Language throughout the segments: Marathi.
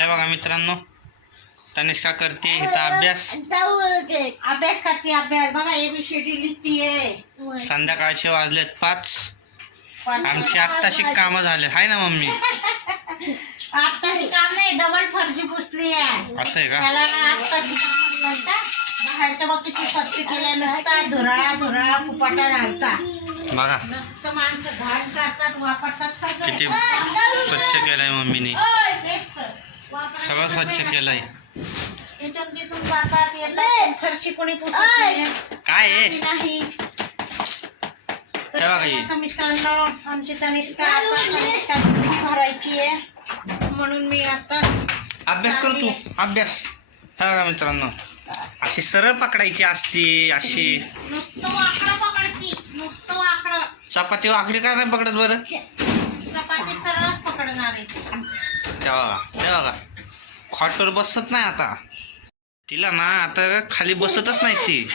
हे बघा मित्रांनो तनिष्का करते इथं अभ्यास. अभ्यास करते अभ्यास. बघा एबीसीडी लिहितीये संध्याकाळचे वाजलेत पाच. आमची आत्ताशी कामं झाले हाय ना मम्मी? आत्ताची काम नाही डबल फरशी पुसली आहे. असं आहे का? त्याला काम बाहेरच्या बघ किती स्वच्छ केल्या. नुसता धुराळा धुराळा कुपाटा घालता. बघा. नुसतं माणसं घाण करतात वापरतात किती स्वच्छ केलंय मम्मीने. सगळं स्वच्छ. केलंय. इथून तिथून जातात येतात पण फरशी कोणी पुसत नाही काय आहे? नाही. तर ठेवा काही. आता मित्रांनो आमची तनिष्का आता तनिष्का भरायची आहे. म्हणून मी आता अभ्यास कर तू. अभ्यास. हे बघा मित्रांनो? अशी सरळ पकडायची असती अशी. नुसतं वाकडं पकडती नुसतं वाकडं. चपाती वाकडी का नाही पकडत बरं? चपाती बघा खॉटवर बसत नाही आता. तिला ना आता खाली बसतच नाही ती.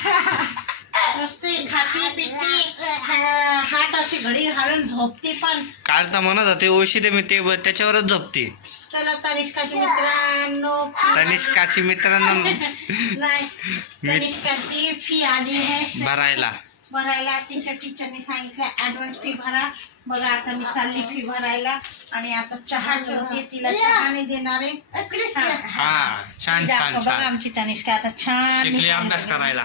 हात अशी घडी घालून झोपते पण. काल तर म्हणत होते ओशी दे मी ते त्याच्यावरच झोपते. चला तनिष्काची मित्रांनो. तनिष्काची मित्रांनो. नाही तनिष्काची फी आली आहे. भरायला. भरायला. तिच्या टीचरने सांगितलं ऍडव्हान्स फी भरा. बघा आता मी चालली फी भरायला. आणि आता चहा ठेवते तिला चहाने देणार आहे. हा. हा छान छान दाखव, बघा छान. आमची तनिष्का आता छान शिकली अभ्यास करायला.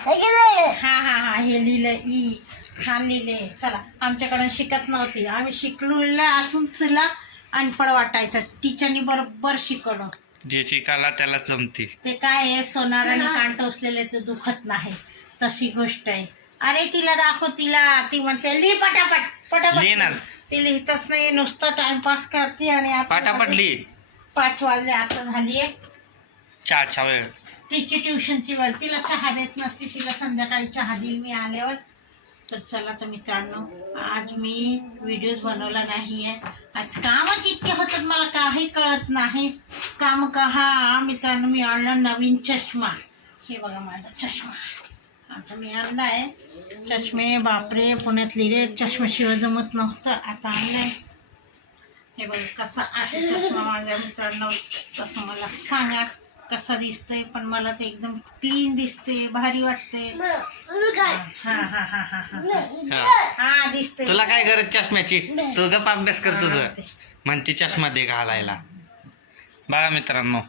हा हा. हा हे लिहिलं ई. छान लिहिले चला आमच्याकडून शिकत नव्हती. आम्ही शिकलेलं असून तिला अनपड वाटायचं. टीचरनी बरोबर शिकवलं. ज्याची कला त्याला जमते. ते काय आहे सोनार आणि कान टोचलेले ते दुखत नाही. तशी गोष्ट आहे. अरे तिला दाखव तिला. ती म्हणते लिह पटापट पटापट. लिहिणार. ती लिहितच नाही नुसतं टाइमपास करते आणि आता पाटापट झाले लिही पाच वाजले आता झालीये चहाचा वेळ. तिची ट्युशनची वेळ. तिला चहा देत नसते तिला संध्याकाळी चहा देईल मी आल्यावर. तर चला तर मित्रांनो आज मी व्हिडिओज बनवला नाही आहे आज कामच इतके होतात मला काही कळत नाही. काम का? हा मित्रांनो मी आणला नवीन चष्मा. हे बघा माझा चष्मा. आता मी आणला आहे चष्मे बापरे पुण्यातली रे चष्म्याशिवाय जमत नव्हतं. आता आणलाय. हे बघा कसा आहे चष्मा माझ्या मित्रांनो. तसं मला सांगा कसा दिसतोय पण मला ते एकदम क्लीन दिसते भारी वाटते हा हा हा हा हा हा. हा. हा दिसते तुला काय गरज चष्म्याची? तू गप अभ्यास कर हा, तुझं ते. म्हणते चष्मा दे घालायला. बघा मित्रांनो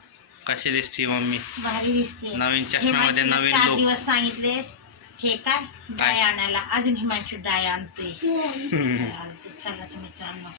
कशी दिसते मम्मी. भारी दिसते. नवीन चष्म्यामध्ये नवीन चार look. दिवस सांगितले. हे काय? डाय आणायला. अजून हिमांशू डाय आणते. चालते चला मित्रांनो.